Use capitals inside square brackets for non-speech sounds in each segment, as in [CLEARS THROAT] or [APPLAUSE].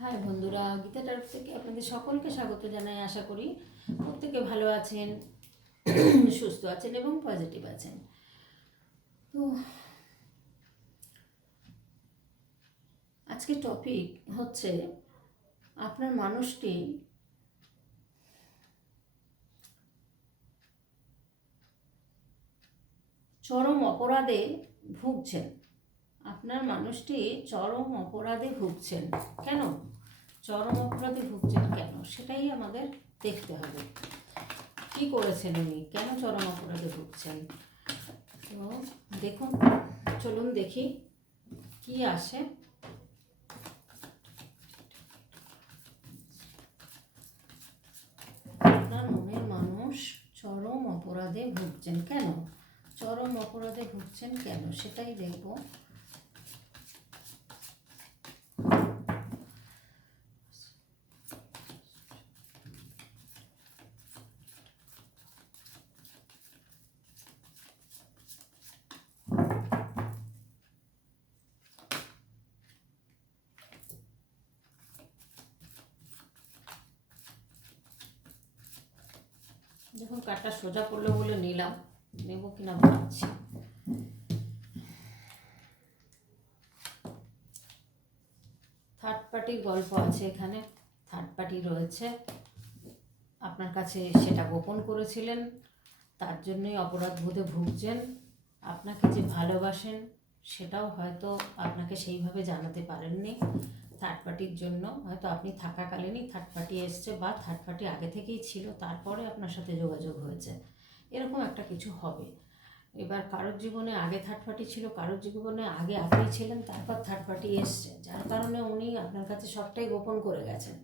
High বন্ধুরা, গীতা তরফ থেকে আপনাদের সকলকে স্বাগত জানাই, আশা করি প্রত্যেকে ভালো আছেন, [CLEARS THROAT] সুস্থ আছেন এবং পজিটিভ আছেন। তো, আজকে টপিক হচ্ছে আপনার মানুষটি চরম অপরাধে ভুগছেন। আপনার মানুষটি চরম অপরাধে ভুগছেন। কেন? চরম অপরাধে ভুগছেন কেন? সেটাই আমাদের দেখতে হবে। কি করেছেন উনি? কেন চরম অপরাধে ভুগছেন? তো দেখুন, চলুন দেখি কি আসে। আপনার মনের মানুষ চরম অপরাধে ভুগছেন কেন? চরম অপরাধে ভুগছেন কেন? সেটাই দেখব। দেখুন, কাঠটা সোজা পড়ল বলে নিলাম। নেব কিনা ভাবছি। থার্ড পার্টির গল্প আছে এখানে। থার্ড পার্টি রয়েছে। আপনার কাছে সেটা গোপন করেছিলেন। তার জন্যই অপরাধ বোধে ভুগছেন। আপনাকে যে ভালোবাসেন, সেটাও হয়তো আপনাকে সেইভাবে জানাতে পারেননি। থার্ড পার্টির জন্য, হয়তো আপনি থাকাকালীনই থার্ড পার্টি এসছে বা থার্ড পার্টি আগে থেকেই ছিল, তারপরে আপনার সাথে যোগাযোগ হয়েছে। এরকম একটা কিছু হবে। এবার কারোর জীবনে আগে থার্ড পার্টি ছিল, কারোর জীবনে আগে আপনি ছিলেন, তারপর থার্ড পার্টি এসছে। যার কারণে উনি আপনার কাছে সবটাই গোপন করে গেছেন।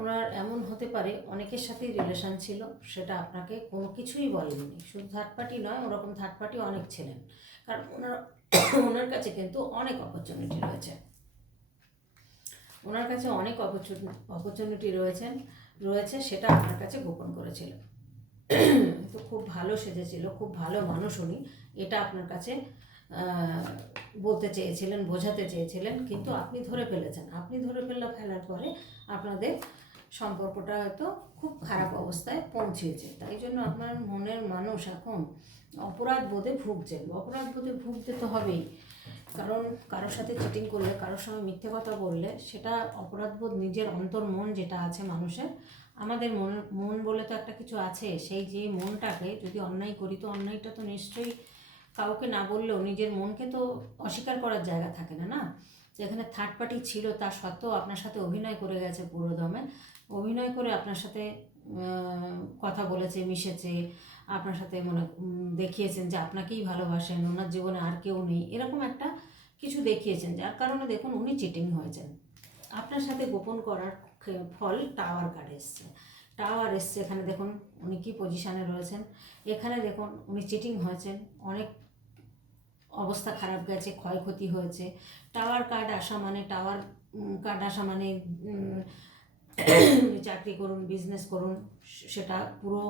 ওনার এমন হতে পারে, অনেকের সাথেই রিলেশন ছিল, সেটা আপনাকে কোনো কিছুই বলেননি শুধু থার্ড পার্টি নয়, ওরকম থার্ড পার্টি অনেক ছিলেন। কারণ ওনার ওনার কাছে কিন্তু অনেক অপরচুনিটি রয়েছে। ওনার কাছে অনেক অপরচুনিটি রয়েছেন, রয়েছে, সেটা আপনার কাছে গোপন করেছিল। তো খুব ভালো সেজেছিল, খুব ভালো মানুষ উনি, এটা আপনার কাছে বলতে চেয়েছিলেন, বোঝাতে চেয়েছিলেন, কিন্তু আপনি ধরে ফেলেছেন। আপনি ধরে ফেলা ফেলার পরে আপনাদের সম্পর্কটা হয়তো খুব খারাপ অবস্থায় পৌঁছেছে। তাই জন্য আপনার মনের মানুষ এখন অপরাধ বোধে ভুগছেন। অপরাধ বোধে ভুগতে তো হবেই। কারণ কারোর সাথে চিটিং করলে, কারোর সঙ্গে মিথ্যে কথা বললে, সেটা অপরাধবোধ নিজের অন্তর মন যেটা আছে মানুষের, আমাদের মন মন বলে তো একটা কিছু আছে। সেই যে মনটাকে যদি অন্যায় করি, তো অন্যায়টা তো নিশ্চয়ই কাউকে না বললেও নিজের মনকে তো অস্বীকার করার জায়গা থাকে না না? যেখানে থার্ড পার্টি ছিল তা সত্ত্বেও আপনার সাথে অভিনয় করে গেছে পুরো দমে অভিনয় করে আপনার সাথে কথা বলেছে, মিশেছে, আপনার সাথে মনে দেখিয়েছেন যে আপনাকেই ভালোবাসেন, ওনার জীবনে আর কেউ নেই, এরকম একটা কিছু দেখিয়েছেন, যার কারণে দেখুন উনি চিটিং হয়েছেন। আপনার সাথে গোপন করার ফল টাওয়ার কার্ড এসছে। টাওয়ার এসছে, এখানে দেখুন উনি কী পজিশানে রয়েছেন। এখানে দেখুন উনি চিটিং হয়েছেন, অনেক অবস্থা খারাপ গেছে, ক্ষয়ক্ষতি হয়েছে। টাওয়ার কার্ড আসা মানে টাওয়ার কার্ড আসা মানে [COUGHS] চাকরি করুন বিজনেস করুন সেটা পুরো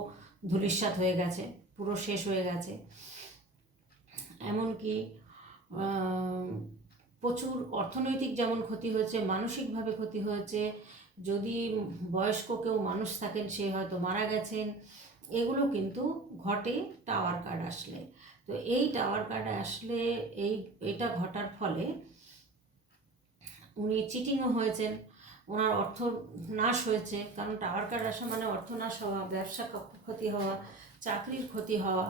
ধূলিসাৎ হয়ে গেছে, পুরো শেষ হয়ে গেছে। এমনকি প্রচুর অর্থনৈতিক যেমন ক্ষতি হয়েছে, মানসিকভাবে ক্ষতি হয়েছে, যদি বয়স্ক কেউ মানুষ থাকেন, সে হয়তো মারা গেছেন, এগুলো কিন্তু ঘটে টাওয়ার কার্ড আসলে। তো এই টাওয়ার কার্ড আসলে এই, এটা ঘটার ফলে উনি চিটিংও হয়েছেন, ওনার অর্থ নাশ হয়েছে, কারণ টাওয়ার কার্ড আসা মানে অর্থ নাশ হওয়া, ব্যবসা ক্ষতি হওয়া, চাকরির ক্ষতি হওয়া,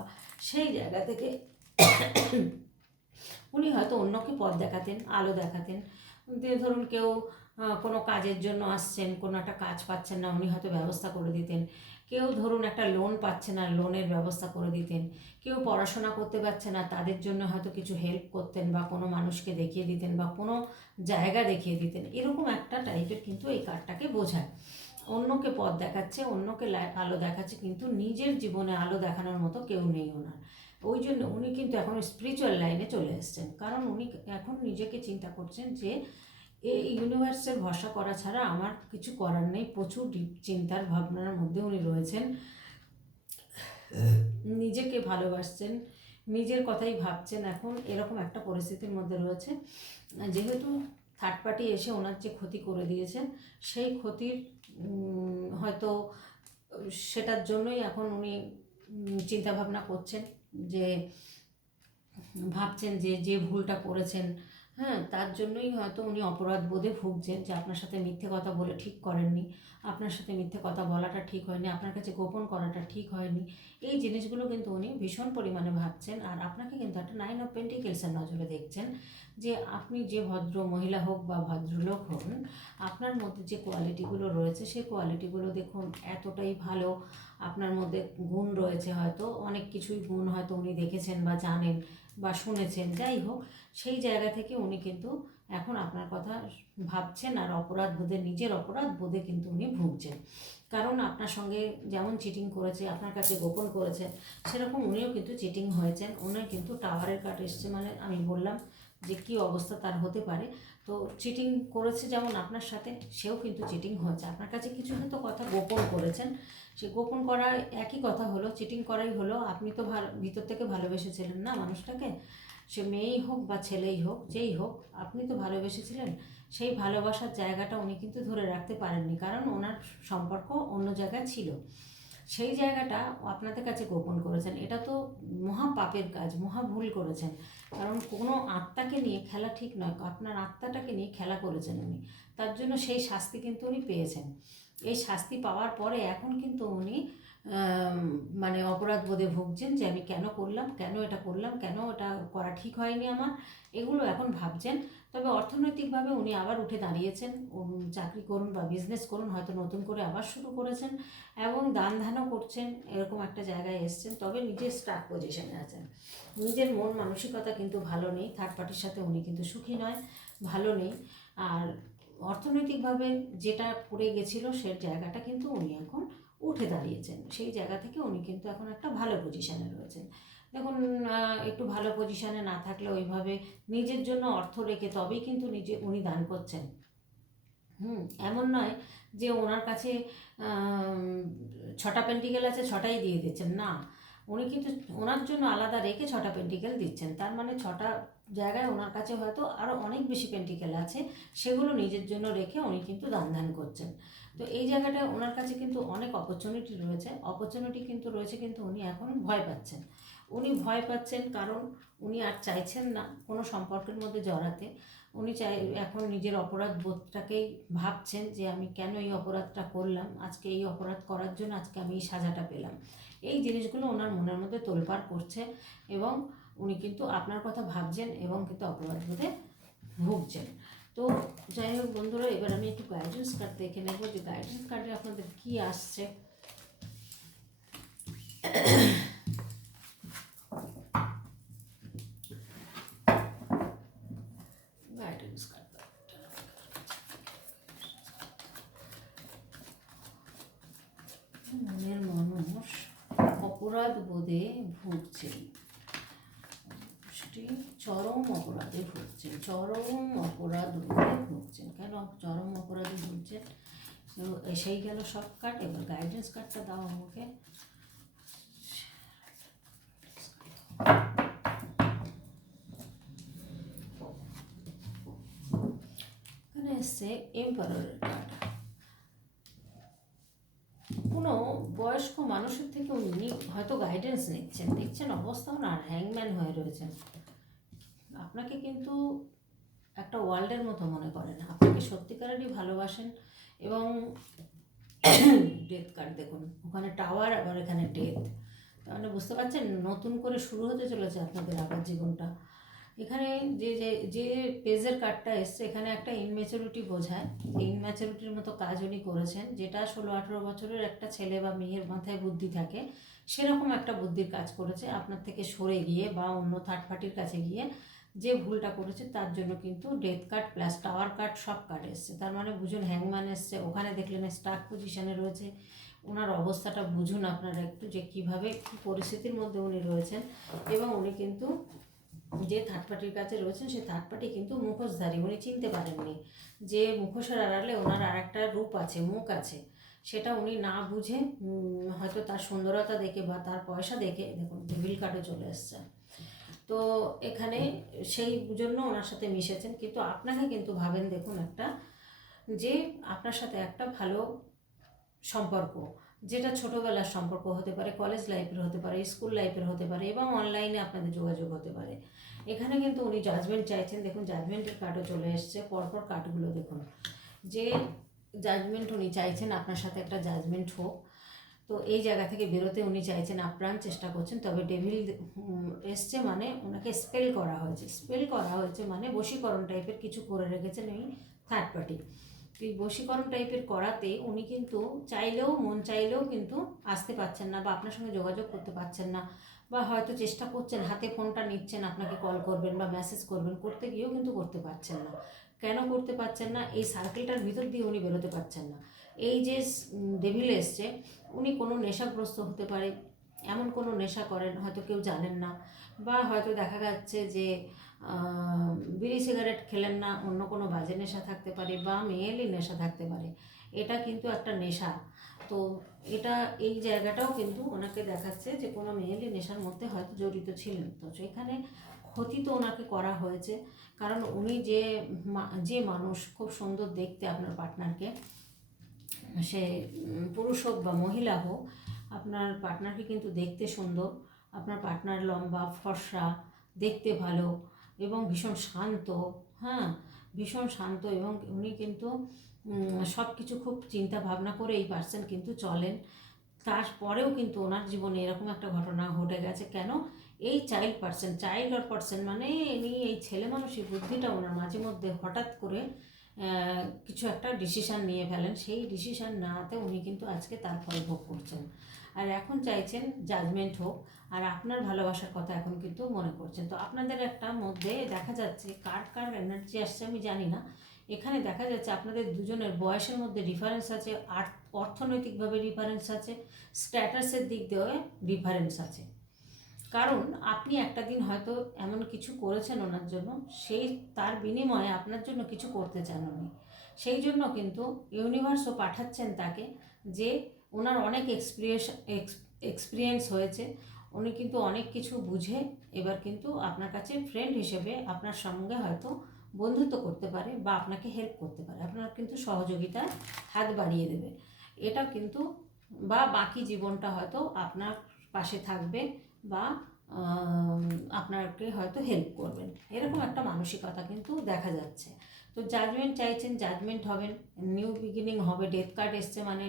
সেই জায়গা থেকে উনি হয়তো অন্যকে পথ দেখাতেন, আলো দেখাতেন। ধরুন কেউ কোনো কাজের জন্য আসছেন, কোনো একটা কাজ পাচ্ছেন না, উনি হয়তো ব্যবস্থা করে দিতেন। কেউ ধরুন একটা লোন পাচ্ছে না লোনের ব্যবস্থা করে দিতেন, কেউ পড়াশোনা করতে পারছে না, তাদের জন্য হয়তো কিছু হেল্প করতেন বা কোনো মানুষকে দেখিয়ে দিতেন বা কোনো জায়গা দেখিয়ে দিতেন, এরকম একটা টাইপের কিন্তু এই কার্ডটাকে বোঝায়। অন্যকে পথ দেখাচ্ছে, অন্যকে আলো দেখাচ্ছে, কিন্তু নিজের জীবনে আলো দেখানোর মতো কেউ নেই ওনার। ওই জন্য উনি কিন্তু এখন স্পিরিচুয়াল লাইনে চলে এসছেন, কারণ উনি এখন নিজেকে চিন্তা করছেন যে এই ইউনিভার্সের ভরসা করা ছাড়া আমার কিছু করার নেই। প্রচুর চিন্তার ভাবনার মধ্যে উনি রয়েছেন। নিজেকে ভালোবাসছেন, নিজের কথাই ভাবছেন এখন। এরকম একটা পরিস্থিতির মধ্যে রয়েছে। যেহেতু থার্ড পার্টি এসে ওনার যে ক্ষতি করে দিয়েছেন, সেই ক্ষতির হয়তো সেটার জন্যই এখন উনি চিন্তা ভাবনা করছেন যে, ভাবছেন যে যে ভুলটা করেছেন হ্যাঁ তার জন্যই হয়তো উনি অপরাধ বোধে ভুগছেন যে আপনার সাথে মিথ্যে কথা বলে ঠিক করেননি, আপনার সাথে মিথ্যে কথা বলাটা ঠিক হয়নি, আপনার কাছে গোপন করাটা ঠিক হয়নি। এই জিনিসগুলো কিন্তু উনি ভীষণ পরিমাণে ভাবছেন আর আপনাকে কিন্তু একটা নাইন অফ পেন্টিকেলসের নজরে দেখছেন যে আপনি যে ভদ্র মহিলা হোক বা ভদ্রলোক হন, আপনার মধ্যে যে কোয়ালিটিগুলো রয়েছে, সেই কোয়ালিটিগুলো দেখুন এতটাই ভালো। আপনার মধ্যে গুণ রয়েছে হয়তো, অনেক কিছুই গুণ হয়তো উনি দেখেছেন বা জানেন বা শুনেছেন, যাই হোক, সেই জায়গা থেকে উনি কিন্তু এখন আপনার কথা ভাবছেন আর অপরাধ বোধে, নিজের অপরাধ বোধে কিন্তু উনি ভুগছেন। কারণ আপনার সঙ্গে যেমন চিটিং করেছে, আপনার কাছে গোপন করেছে, সেরকম উনিও কিন্তু চিটিং হয়েছেন, উনি কিন্তু টাওয়ারের কাট এসছে মানে আমি বললাম যে কী অবস্থা তার হতে পারে। তো চিটিং করেছে যেমন আপনার সাথে, সেও কিন্তু চিটিং হয়েছে। আপনার কাছে কিছু হয়তো কথা গোপন করেছেন। সে গোপন করা একই কথা হলো চিটিং করাই হলো। আপনি তো ভিতর থেকে ভালোবেসেছিলেন না মানুষটাকে? সে মেয়েই হোক বা ছেলেই হোক, যেই হোক, আপনি তো ভালোবেসেছিলেন। সেই ভালোবাসার জায়গাটা উনি কিন্তু ধরে রাখতে পারেননি, কারণ ওনার সম্পর্ক অন্য জায়গায় ছিল। সেই জায়গাটা আপনাদের কাছে গোপন করেছেন। এটা তো মহা পাপের কাজ, মহা ভুল করেছেন। কারণ কোনো আত্মাকে নিয়ে খেলা ঠিক নয়, আপনার আত্মাটাকে নিয়ে খেলা করেছেন উনি। তার জন্য সেই শাস্তি কিন্তু উনি পেয়েছেন। এই শাস্তি পাওয়ার পরে এখন কিন্তু উনি মানে অপরাধ বোধে ভুগছেন যে আমি কেন করলাম, কেন এটা করলাম, কেন এটা করা ঠিক হয়নি আমার, এগুলো এখন ভাবছেন। তবে অর্থনৈতিকভাবে উনি আবার উঠে দাঁড়িয়েছেন। চাকরি করুন বা বিজনেস করুন, হয়তো নতুন করে আবার শুরু করেছেন এবং দান ধ্যানও করছেন, এরকম একটা জায়গায় এসছেন। তবে নিজের স্টাক পজিশনে আছেন। নিজের মন মানসিকতা কিন্তু ভালো নেই থার্ড পার্টির সাথে উনি কিন্তু সুখী নয়, ভালো নেই। আর অর্থনৈতিকভাবে যেটা পড়ে গেছিল সে জায়গাটা কিন্তু উনি এখন উঠে দাঁড়িয়েছেন। সেই জায়গা থেকে উনি কিন্তু এখন একটা ভালো পজিশানে রয়েছেন। দেখুন একটু ভালো পজিশানে না থাকলে ওইভাবে নিজের জন্য অর্থ রেখে তবেই কিন্তু নিজে উনি দান করছেন। হুম, এমন নয় যে ওনার কাছে ছটা পেন্টিকেল আছে, ছটাই দিয়ে দিচ্ছেন, না। উনি কিন্তু ওনার জন্য আলাদা রেখে ছটা পেন্টিকেল দিচ্ছেন। তার মানে ছটা জায়গায় ওনার কাছে হয়তো আরও অনেক বেশি পেন্টিকেল আছে, সেগুলো নিজের জন্য রেখে উনি কিন্তু দান ধ্যান করছেন। তো এই জায়গাটায় ওনার কাছে কিন্তু অনেক অপরচুনিটি রয়েছে। অপরচুনিটি কিন্তু রয়েছে কিন্তু উনি এখন ভয় পাচ্ছেন। উনি ভয় পাচ্ছেন কারণ উনি আর চাইছেন না কোনো সম্পর্কের মধ্যে জড়াতে। উনি চাই, এখন নিজের অপরাধ বোধটাকেই ভাবছেন যে আমি কেন এই অপরাধটা করলাম, আজকে এই অপরাধ করার জন্য আজকে আমি এই সাজাটা পেলাম। এই জিনিসগুলো ওনার মনের মধ্যে তোলপাড় করছে এবং উনি কিন্তু আপনার কথা ভাবছেন এবং কিন্তু অপরাধ বোধে ভুগছেন। তো যাই হোক বন্ধুরা, এবার আমি একটু গাইডেন্স কার্ড দেখে নেব যে গাইডেন্স কার্ডে আপনাদের কী আসছে গাইডেন্স কার্ড মনের মানুষ অপরাধ বোধে ভুগছেন। চরম অপরাধে ভুগছেন, চরম অপরাধ বোধে ভুগছেন। কেন চরম অপরাধে ভুগছেন? তো এসেই গেল সব কার্ড এবার গাইডেন্স কার্ডটা দাও আমাকে। এসছে এম্পারারের কার্ড কোনো বয়স্ক মানুষের থেকে উনি হয়তো গাইডেন্স নিচ্ছেন। দেখছেন অবস্থাও না হ্যাংম্যান হয়ে রয়েছেন। আপনাকে কিন্তু একটা ওয়ার্ল্ডের মতো মনে করেন। আপনাকে সত্যিকারেরই ভালোবাসেন এবং ডেথ কার্ড দেখুন। ওখানে টাওয়ার আবার এখানে ডেথ তার মানে বুঝতে পারছেন? নতুন করে শুরু হতে চলেছে আপনাদের আবার জীবনটা। এখানে যে যে যে পেজের কার্ডটা এসছে, এখানে একটা ইনম্যাচুরিটি বোঝায়। যে ইনম্যাচুরিটির মতো কাজ উনি করেছেন, যেটা ষোলো, আঠেরো বছরের একটা ছেলে বা মেয়ের মাথায় বুদ্ধি থাকে, সেরকম একটা বুদ্ধির কাজ করেছে, আপনার থেকে সরে গিয়ে বা অন্য থার্ড পার্টির কাছে গিয়ে যে ভুলটা করেছে, তার জন্য কিন্তু death card plus tower card সব কার্ড এসছে। তার মানে বুঝুন হ্যাংম্যান এসছে, ওখানে দেখলেন স্টাক পজিশনে রয়েছে। ওনার অবস্থাটা বুঝুন আপনারা একটু যে কীভাবে, কী পরিস্থিতির মধ্যে উনি রয়েছেন। এবং উনি কিন্তু যে থার্ড পার্টির কাছে রয়েছেন সে থার্ড পার্টি কিন্তু মুখোশধারী উনি চিনতে পারেননি। যে মুখোশের আড়ালে ওনার আর একটা রূপ আছে, মুখ আছে, সেটা উনি না বুঝে হয়তো তার সুন্দরতা দেখে বা তার পয়সা দেখে, দেখুন ডেভিল কার্ডে চলে এসছে। তো এখানে সেই জন্য ওনার সাথে মিশেছেন, কিন্তু আপনাকে কিন্তু ভাবেন দেখুন একটা, যে আপনার সাথে একটা ভালো সম্পর্ক যেটা ছোটোবেলার সম্পর্ক হতে পারে কলেজ লাইফের হতে পারে স্কুল লাইফের হতে পারে এবং অনলাইনে আপনাদের যোগাযোগ হতে পারে। এখানে কিন্তু উনি জাজমেন্ট চাইছেন। দেখুন জাজমেন্টের কার্ডও চলে এসছে। পরপর কার্ডগুলো দেখুন। যে জাজমেন্ট উনি চাইছেন, আপনার সাথে একটা জাজমেন্ট হোক। তো এই জায়গা থেকে বেরোতে উনি চাইছেন, আপ্রাণ চেষ্টা করছেন। তবে ডেভিল এসছে মানে ওনাকে স্পেল করা হয়েছে। স্পেল করা হয়েছে মানে বশীকরণ টাইপের কিছু করে রেখেছেন এই থার্ড পার্টি এই বশীকরণ টাইপের করাতে উনি কিন্তু চাইলেও মন চাইলেও কিন্তু আসতে পারছেন না বা আপনার সঙ্গে যোগাযোগ করতে পারছেন না বা হয়তো চেষ্টা করছেন, হাতে ফোনটা নিচ্ছেন, আপনাকে কল করবেন বা মেসেজ করবেন, করতে গিয়েও কিন্তু করতে পারছেন না। কেন করতে পারছেন না? এই সার্কেলটার ভিতর দিয়ে উনি বেরোতে পারছেন না। এই যে ডেভিল এসছে, উনি কোনো নেশাগ্রস্ত হতে পারে এমন কোনো নেশা করেন, হয়তো কেউ জানেন না, বা হয়তো দেখা যাচ্ছে যে বিড়ি সিগারেট খেলেন না, অন্য কোনো বাজে নেশা থাকতে পারে বা মেয়েলি নেশা থাকতে পারে। এটা কিন্তু একটা নেশা। তো এটা, এই জায়গাটাও কিন্তু ওনাকে দেখাচ্ছে যে কোনো মেয়েলি নেশার মধ্যে হয়তো জড়িত ছিলেন। তো সেখানে ক্ষতি তো ওনাকে করা হয়েছে। কারণ উনি যে যে মানুষ, খুব সুন্দর দেখতে আপনার পার্টনারকে সে পুরুষ হোক বা মহিলা হোক আপনার পার্টনারকে কিন্তু দেখতে সুন্দর, আপনার পার্টনার লম্বা, ফর্সা, দেখতে ভালো এবং ভীষণ শান্ত হ্যাঁ? ভীষণ শান্ত এবং উনি কিন্তু সব কিছু খুব চিন্তা ভাবনা করে এই পার্সন কিন্তু চলেন। তারপরেও কিন্তু ওনার জীবনে এরকম একটা ঘটনা ঘটে গেছে। কেন? এই child person child or person মানে ইনি এই ছেলে মানুষের বুদ্ধিটা ওনার মাঝে মধ্যে হঠাৎ করে কিছু একটা ডিসিশান নিয়ে ফেলেন। সেই ডিসিশান নাতে উনি কিন্তু আজকে তার ফল ভোগ করছেন। আর এখন চাইছেন জাজমেন্ট হোক, আর আপনার ভালোবাসার কথা এখন কিন্তু মনে করছেন। তো আপনাদের একটা মধ্যে দেখা যাচ্ছে কার কার এনার্জি আসছে আমি জানি না। এখানে দেখা যাচ্ছে আপনাদের দুজনের বয়সের মধ্যে ডিফারেন্স আছে অর্থনৈতিকভাবে ডিফারেন্স আছে স্ট্যাটাসের দিক দিয়ে ডিফারেন্স আছে। কারণ আপনি একটা দিন হয়তো এমন কিছু করেছেন ওনার জন্য, সেই তার বিনিময়ে আপনার জন্য কিছু করতে চান উনি। সেই জন্য কিন্তু ইউনিভার্সও পাঠাচ্ছেন তাকে যে ওনার অনেক এক্সপিরিয়েন্স এক্সপিরিয়েন্স হয়েছে। উনি কিন্তু অনেক কিছু বুঝে এবার কিন্তু আপনার কাছে ফ্রেন্ড হিসেবে আপনার সঙ্গে হয়তো বন্ধুত্ব করতে পারে বা আপনাকে হেল্প করতে পারে। আপনার কিন্তু সহযোগিতায় হাত বাড়িয়ে দেবে। এটা কিন্তু বা বাকি জীবনটা হয়তো আপনার পাশে থাকবে বা আপনাকে হয়তো হেল্প করবেন। এরকম একটা মানসিকতা কিন্তু দেখা যাচ্ছে। তো জাজমেন্ট চাইছেন জাজমেন্ট হবেন। নিউ বিগিনিং হবে ডেথ কার্ড এসছে মানে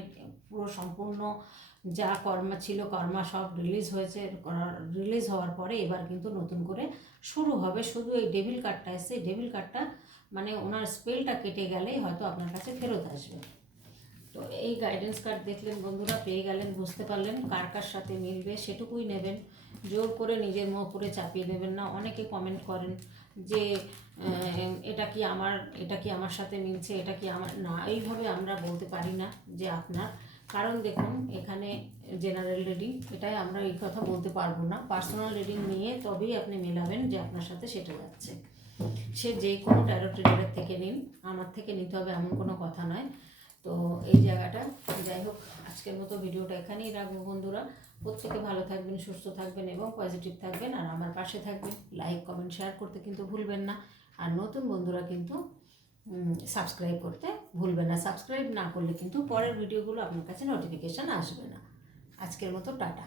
পুরো সম্পূর্ণ যা কর্মা ছিল, কর্মা সব রিলিজ হয়েছে রিলিজ হওয়ার পরে এবার কিন্তু নতুন করে শুরু হবে। শুধু এই ডেভিল কার্ডটা এসছে ডেভিল কার্ডটা মানে ওনার স্পেলটা কেটে গেলেই হয়তো আপনার কাছে ফেরত আসবে। তো এই গাইডেন্স কার্ড দেখলেন বন্ধুরা, পেয়ে গেলেন, বুঝতে পারলেন কার কার সাথে মিলবে, সেটুকুই নেবেন। জোর করে নিজের মুখ করে চাপিয়ে দেবেন না। অনেকে কমেন্ট করেন যে এটা কি আমার, এটা কি আমার সাথে মিলছে, এটা কি আমার, না, এইভাবে আমরা বলতে পারি না যে আপনার। কারণ দেখুন, এখানে জেনারেল রিডিং এটাই আমরা এই কথা বলতে পারব না। পার্সোনাল রিডিং নিয়ে তবেই আপনি মেলাবেন যে আপনার সাথে সেটা যাচ্ছে। সে যে কোনো ট্যারো ট্রেডারের থেকে নিন। আমার থেকে নিতে হবে এমন কোনো কথা নয়। তো এই জায়গাটা। যাই হোক, আজকের মতো ভিডিওটা এখানেই রাখব বন্ধুরা। প্রত্যেকে ভালো থাকবেন, সুস্থ থাকবেন এবং পজিটিভ থাকবেন। আর আমার পাশে থাকবেন। লাইক কমেন্ট শেয়ার করতে কিন্তু ভুলবেন না। আর নতুন বন্ধুরা কিন্তু সাবস্ক্রাইব করতে ভুলবেন না। সাবস্ক্রাইব না করলে কিন্তু পরের ভিডিওগুলো আপনার কাছে নোটিফিকেশান আসবে না। আজকের মতো টাটা।